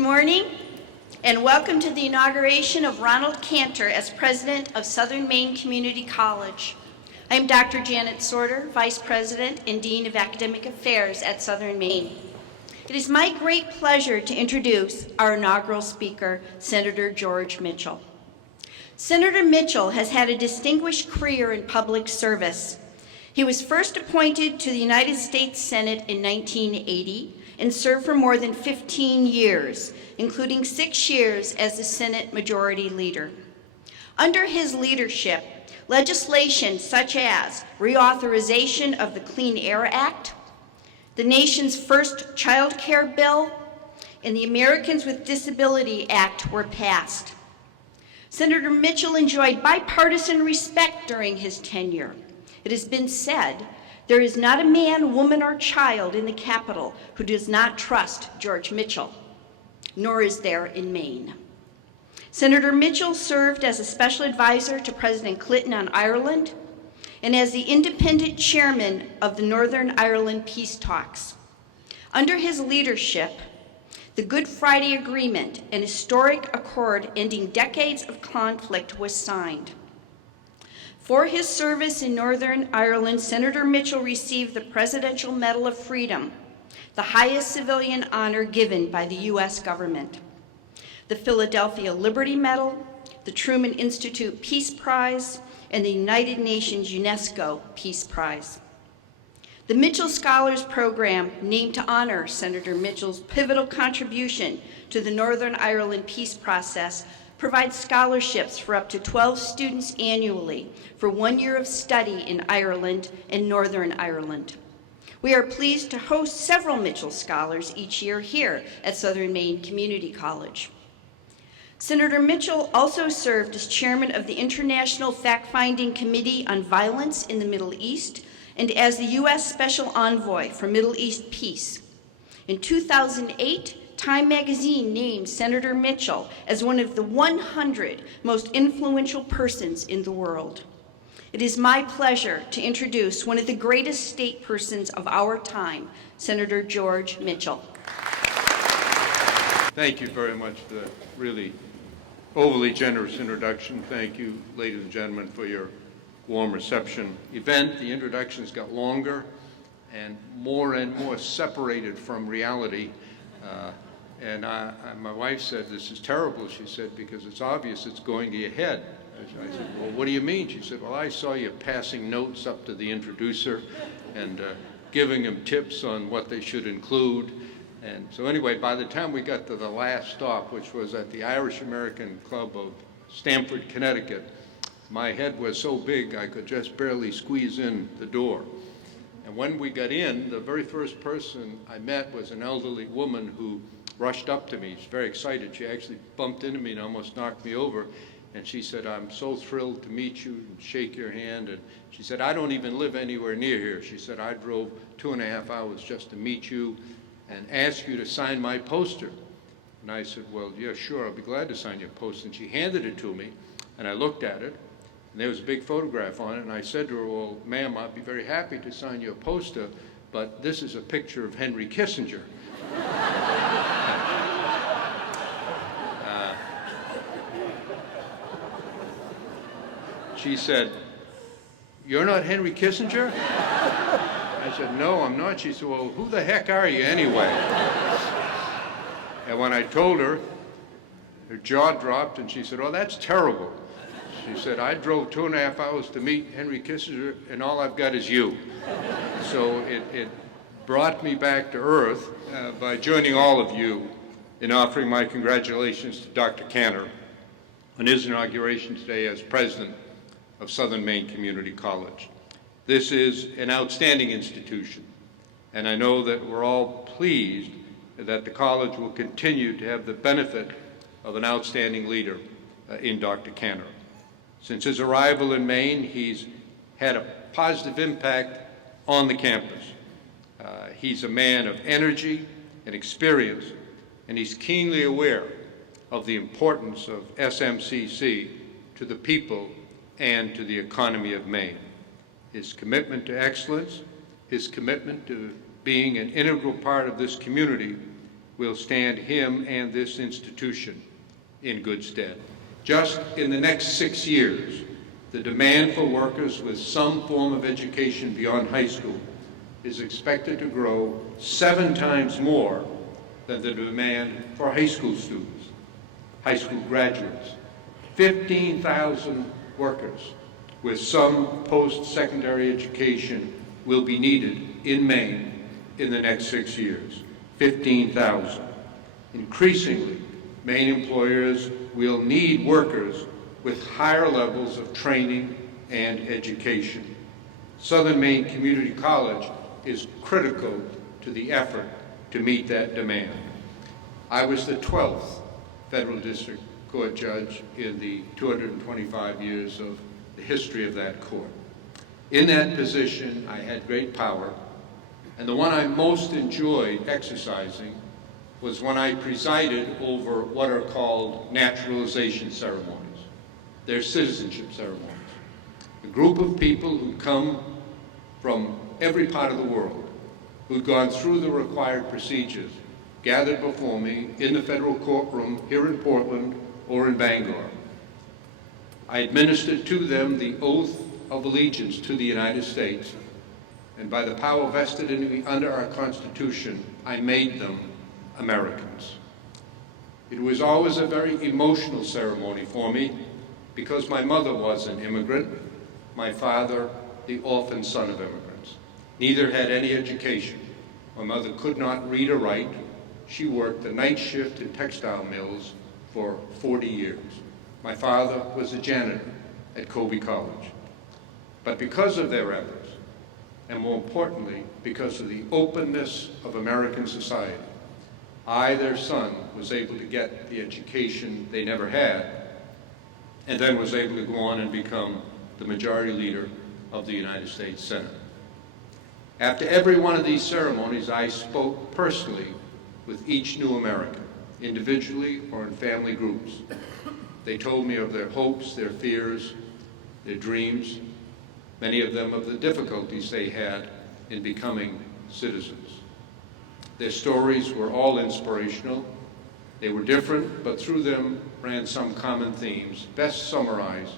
Good morning, and welcome to the inauguration of Ronald Cantor as President of Southern Maine Community College. I am Dr. Janet Sorter, Vice President and Dean of Academic Affairs at Southern Maine. It is my great pleasure to introduce our inaugural speaker, Senator George Mitchell. Senator Mitchell has had a distinguished career in public service. He was first appointed to the United States Senate in 1980 and served for more than 15 years, including 6 years as the Senate Majority Leader. Under his leadership, legislation such as reauthorization of the Clean Air Act, the nation's first child care bill, and the Americans with Disability Act were passed. Senator Mitchell enjoyed bipartisan respect during his tenure. It has been said, there is not a man, woman, or child in the Capitol who does not trust George Mitchell, nor is there in Maine. Senator Mitchell served as a special advisor to President Clinton on Ireland and as the independent chairman of the Northern Ireland peace talks. Under his leadership, the Good Friday Agreement, an historic accord ending decades of conflict, was signed. For his service in Northern Ireland, Senator Mitchell received the Presidential Medal of Freedom, the highest civilian honor given by the U.S. government, the Philadelphia Liberty Medal, the Truman Institute Peace Prize, and the United Nations UNESCO Peace Prize. The Mitchell Scholars Program, named to honor Senator Mitchell's pivotal contribution to the Northern Ireland peace process, provides scholarships for up to 12 students annually for 1 year of study in Ireland and Northern Ireland. We are pleased to host several Mitchell Scholars each year here at Southern Maine Community College. Senator Mitchell also served as chairman of the International Fact-Finding Committee on Violence in the Middle East and as the U.S. Special Envoy for Middle East Peace. In 2008, Time magazine named Senator Mitchell as one of the 100 most influential persons in the world. It is my pleasure to introduce one of the greatest state persons of our time, Senator George Mitchell. Thank you very much for that really overly generous introduction. Thank you, ladies and gentlemen, for your warm reception. The introductions got longer and more separated from reality. And my wife said, this is terrible, she said, because it's obvious it's going to your head. I said, well, what do you mean? She said, well, I saw you passing notes up to the introducer and giving them tips on what they should include. And so anyway, by the time we got to the last stop, which was at the Irish American Club of Stamford, Connecticut, my head was so big I could just barely squeeze in the door. And when we got in, the very first person I met was an elderly woman who rushed up to me. She's very excited. She actually bumped into me and almost knocked me over. And she said, I'm so thrilled to meet you and shake your hand. And she said, I don't even live anywhere near here. She said, I drove 2.5 hours just to meet you and ask you to sign my poster. And I said, well, yeah, sure, I'll be glad to sign your poster. And she handed it to me, and I looked at it, and there was a big photograph on it. And I said to her, well, ma'am, I'd be very happy to sign your poster, but this is a picture of Henry Kissinger. She said, you're not Henry Kissinger? I said, no, I'm not. She said, well, who the heck are you anyway? And when I told her, her jaw dropped and she said, oh, that's terrible. She said, I drove 2.5 hours to meet Henry Kissinger and all I've got is you. So it brought me back to earth by joining all of you in offering my congratulations to Dr. Cantor on his inauguration today as president of Southern Maine Community College. This is an outstanding institution, and I know that we're all pleased that the college will continue to have the benefit of an outstanding leader in Dr. Cantor. Since his arrival in Maine, he's had a positive impact on the campus. He's a man of energy and experience, and he's keenly aware of the importance of SMCC to the people and to the economy of Maine. His commitment to excellence, his commitment to being an integral part of this community will stand him and this institution in good stead. Just in the next 6 years, the demand for workers with some form of education beyond high school is expected to grow 7 times more than the demand for high school students, high school graduates. 15,000 workers with some post-secondary education will be needed in Maine in the next 6 years. 15,000. Increasingly, Maine employers will need workers with higher levels of training and education. Southern Maine Community College is critical to the effort to meet that demand. I was the 12th federal district court judge in the 225 years of the history of that court. In that position, I had great power, and the one I most enjoyed exercising was when I presided over what are called naturalization ceremonies. They're citizenship ceremonies. A group of people who come from every part of the world, who'd gone through the required procedures, gathered before me in the federal courtroom here in Portland or in Bangor. I administered to them the oath of allegiance to the United States, and by the power vested in me under our Constitution, I made them Americans. It was always a very emotional ceremony for me because my mother was an immigrant, my father the orphan son of immigrants. Neither had any education. My mother could not read or write. She worked the night shift in textile mills for 40 years. My father was a janitor at Colby College. But because of their efforts, and more importantly, because of the openness of American society, I, their son, was able to get the education they never had, and then was able to go on and become the majority leader of the United States Senate. After every one of these ceremonies, I spoke personally with each new American, individually or in family groups. They told me of their hopes, their fears, their dreams, many of them of the difficulties they had in becoming citizens. Their stories were all inspirational. They were different, but through them ran some common themes, best summarized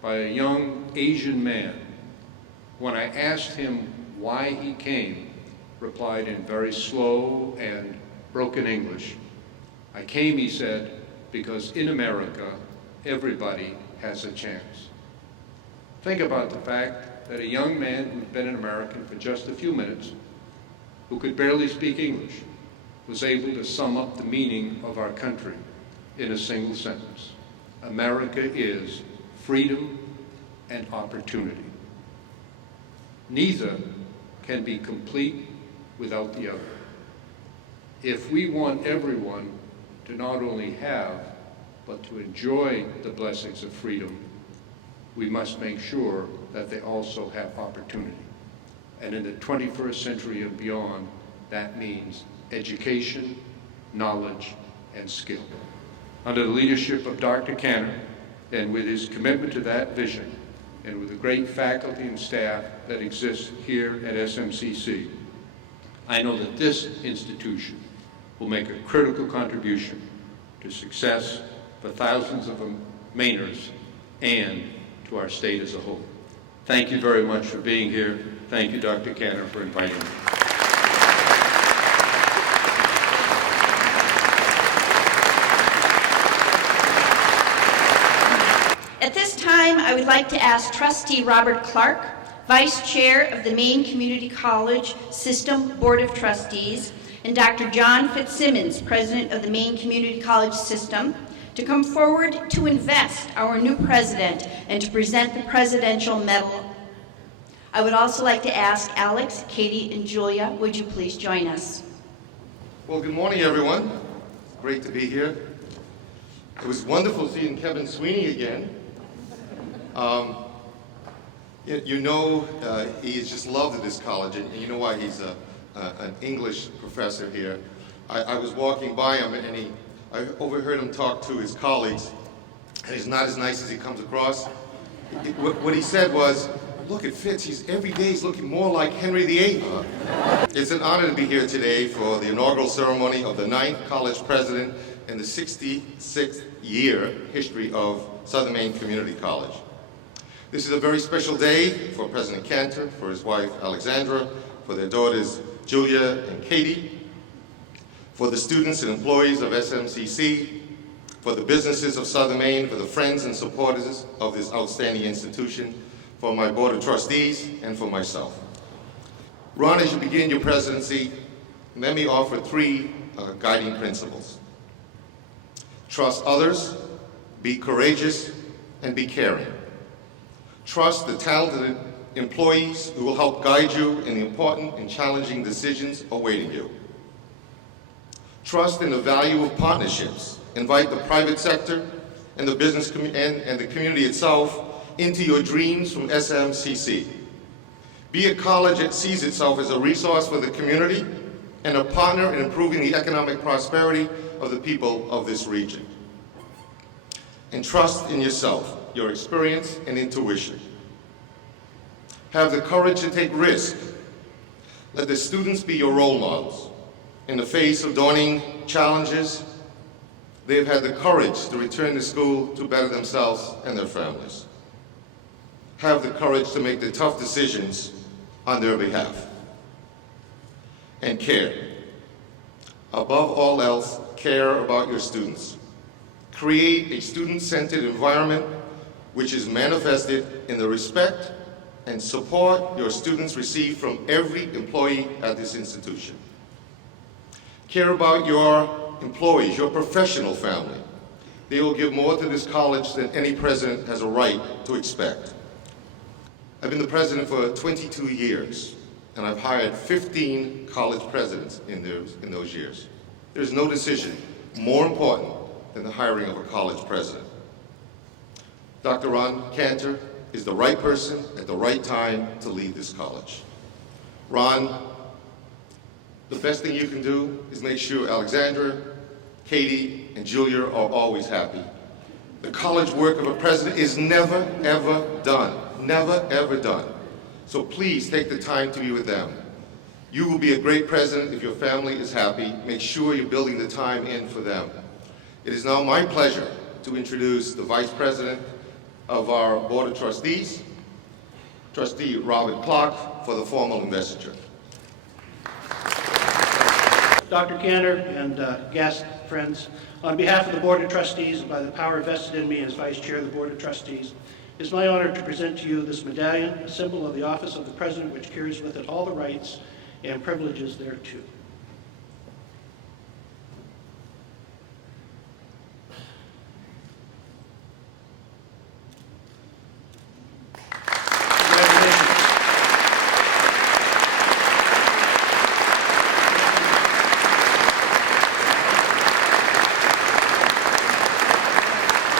by a young Asian man. When I asked him why he came, replied in very slow and broken English. I came, he said, because in America, everybody has a chance. Think about the fact that a young man who'd been an American for just a few minutes, who could barely speak English, was able to sum up the meaning of our country in a single sentence. America is freedom and opportunity. Neither can be complete without the other. If we want everyone to not only have, but to enjoy the blessings of freedom, we must make sure that they also have opportunity. And in the 21st century and beyond, that means education, knowledge, and skill. Under the leadership of Dr. Cantor, and with his commitment to that vision, and with the great faculty and staff that exists here at SMCC, I know that this institution will make a critical contribution to success for thousands of Mainers and to our state as a whole. Thank you very much for being here. Thank you, Dr. Cantor, for inviting me. At this time, I would like to ask Trustee Robert Clark, Vice Chair of the Maine Community College System Board of Trustees, and Dr. John Fitzsimmons, President of the Maine Community College System, to come forward to invest our new president and to present the Presidential Medal. I would also like to ask Alex, Katie, and Julia, would you please join us? Well, good morning, everyone. Great to be here. It was wonderful seeing Kevin Sweeney again. He is just loved at this college, and you know why. He's an English professor here. I was walking by him, and I overheard him talk to his colleagues, and he's not as nice as he comes across. What he said was, look at Fitz, every day he's looking more like Henry VIII. It's an honor to be here today for the inaugural ceremony of the 9th college president in the 66th year history of Southern Maine Community College. This is a very special day for President Cantor, for his wife Alexandra, for their daughters Julia and Katie, for the students and employees of SMCC, for the businesses of Southern Maine, for the friends and supporters of this outstanding institution, for my Board of Trustees, and for myself. Ron, as you begin your presidency, let me offer 3 guiding principles. Trust others, be courageous, and be caring. Trust the talented employees who will help guide you in the important and challenging decisions awaiting you. Trust in the value of partnerships. Invite the private sector and the business and the community itself into your dreams from SMCC. Be a college that sees itself as a resource for the community and a partner in improving the economic prosperity of the people of this region. And trust in yourself, your experience and intuition. Have the courage to take risks. Let the students be your role models. In the face of daunting challenges, they have had the courage to return to school to better themselves and their families. Have the courage to make the tough decisions on their behalf. And care. Above all else, care about your students. Create a student-centered environment which is manifested in the respect and support your students receive from every employee at this institution. Care about your employees, your professional family. They will give more to this college than any president has a right to expect. I've been the president for 22 years, and I've hired 15 college presidents in those years. There's no decision more important than the hiring of a college president. Dr. Ron Cantor is the right person at the right time to lead this college. Ron, the best thing you can do is make sure Alexandra, Katie, and Julia are always happy. The college work of a president is never, ever done. Never, ever done. So please take the time to be with them. You will be a great president if your family is happy. Make sure you're building the time in for them. It is now my pleasure to introduce the Vice President of our Board of Trustees, Trustee Robert Clark, for the formal investiture. Dr. Cantor and guests, friends, on behalf of the Board of Trustees and by the power vested in me as Vice Chair of the Board of Trustees, it is my honor to present to you this medallion, a symbol of the office of the President, which carries with it all the rights and privileges thereto.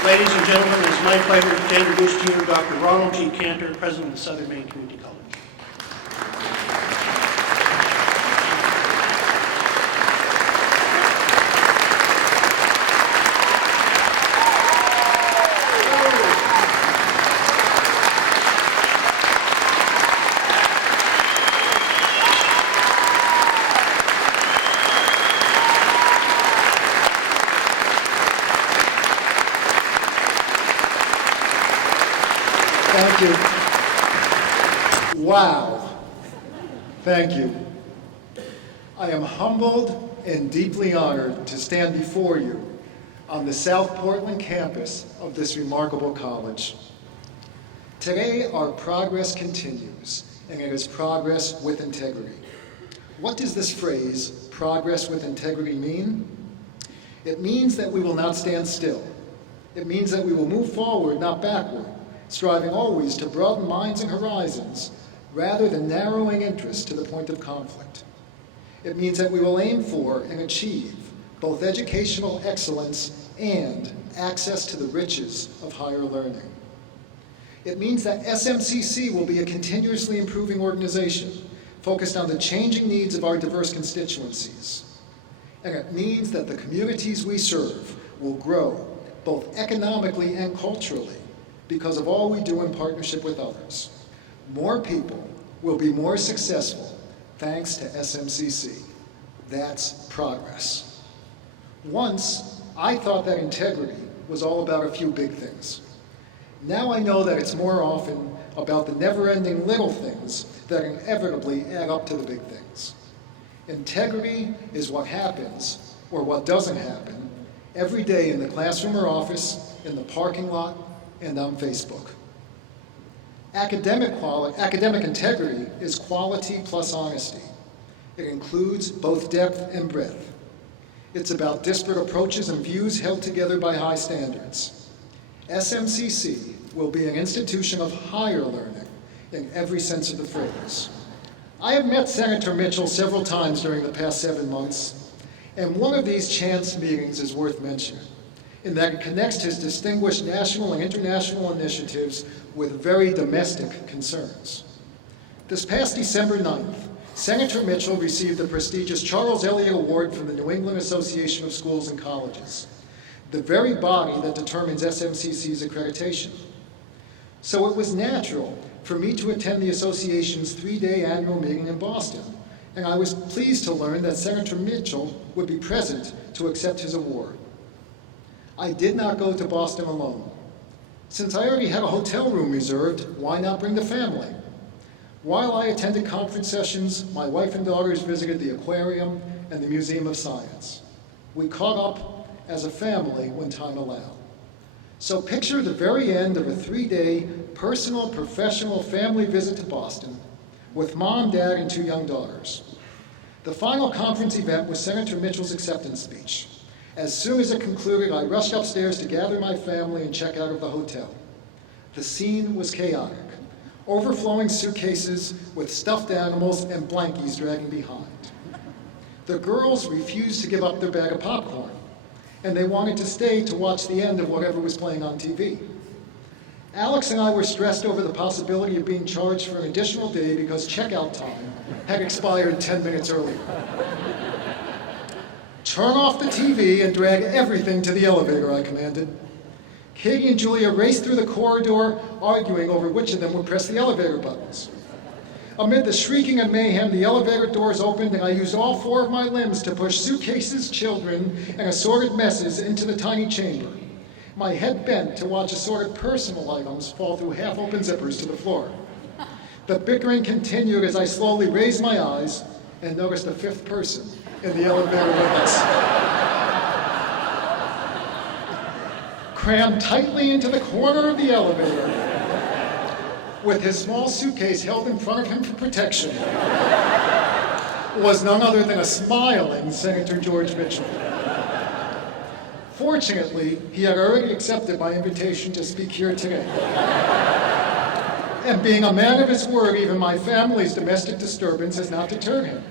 Ladies and gentlemen, it is my pleasure to introduce to you Dr. Ronald G. Cantor, President of Southern Maine Community College. Thank you. Wow. Thank you. I am humbled and deeply honored to stand before you on the South Portland campus of this remarkable college. Today, our progress continues, and it is progress with integrity. What does this phrase, progress with integrity, mean? It means that we will not stand still. It means that we will move forward, not backward, striving always to broaden minds and horizons rather than narrowing interests to the point of conflict. It means that we will aim for and achieve both educational excellence and access to the riches of higher learning. It means that SMCC will be a continuously improving organization focused on the changing needs of our diverse constituencies. And it means that the communities we serve will grow both economically and culturally because of all we do in partnership with others. More people will be more successful thanks to SMCC. That's progress. Once, I thought that integrity was all about a few big things. Now I know that it's more often about the never-ending little things that inevitably add up to the big things. Integrity is what happens, or what doesn't happen, every day in the classroom or office, in the parking lot, and on Facebook. Academic integrity is quality plus honesty. It includes both depth and breadth. It's about disparate approaches and views held together by high standards. SMCC will be an institution of higher learning in every sense of the phrase. I have met Senator Mitchell several times during the past 7 months, and one of these chance meetings is worth mentioning, in that it connects his distinguished national and international initiatives with very domestic concerns. This past December 9th, Senator Mitchell received the prestigious Charles Elliott Award from the New England Association of Schools and Colleges, the very body that determines SMCC's accreditation. So it was natural for me to attend the association's 3-day annual meeting in Boston, and I was pleased to learn that Senator Mitchell would be present to accept his award. I did not go to Boston alone. Since I already had a hotel room reserved, why not bring the family? While I attended conference sessions, my wife and daughters visited the aquarium and the Museum of Science. We caught up as a family when time allowed. So picture the very end of a 3-day personal, professional family visit to Boston with mom, dad, and 2 young daughters. The final conference event was Senator Mitchell's acceptance speech. As soon as it concluded, I rushed upstairs to gather my family and check out of the hotel. The scene was chaotic. Overflowing suitcases with stuffed animals and blankies dragging behind. The girls refused to give up their bag of popcorn, and they wanted to stay to watch the end of whatever was playing on TV. Alex and I were stressed over the possibility of being charged for an additional day because checkout time had expired 10 minutes earlier. Turn off the TV and drag everything to the elevator, I commanded. Katie and Julia raced through the corridor, arguing over which of them would press the elevator buttons. Amid the shrieking and mayhem, the elevator doors opened, and I used all 4 of my limbs to push suitcases, children, and assorted messes into the tiny chamber. My head bent to watch assorted personal items fall through half-open zippers to the floor. The bickering continued as I slowly raised my eyes and noticed a 5th person in the elevator with us. Crammed tightly into the corner of the elevator, with his small suitcase held in front of him for protection, was none other than a smiling Senator George Mitchell. Fortunately, he had already accepted my invitation to speak here today. And being a man of his word, even my family's domestic disturbance has not deterred him.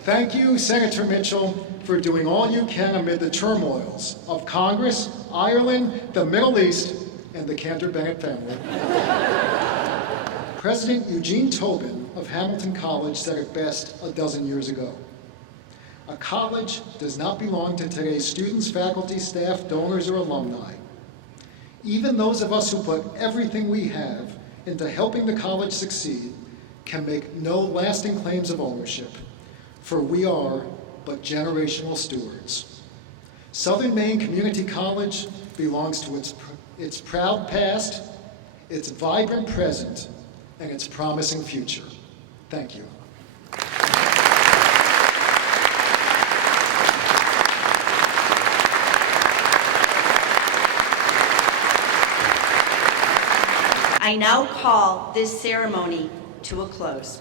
Thank you, Senator Mitchell, for doing all you can amid the turmoils of Congress, Ireland, the Middle East, and the Cantor Bennett family. President Eugene Tobin of Hamilton College said it best a dozen years ago. A college does not belong to today's students, faculty, staff, donors, or alumni. Even those of us who put everything we have into helping the college succeed can make no lasting claims of ownership, for we are but generational stewards. Southern Maine Community College belongs to its proud past, its vibrant present, and its promising future. Thank you. I now call this ceremony to a close.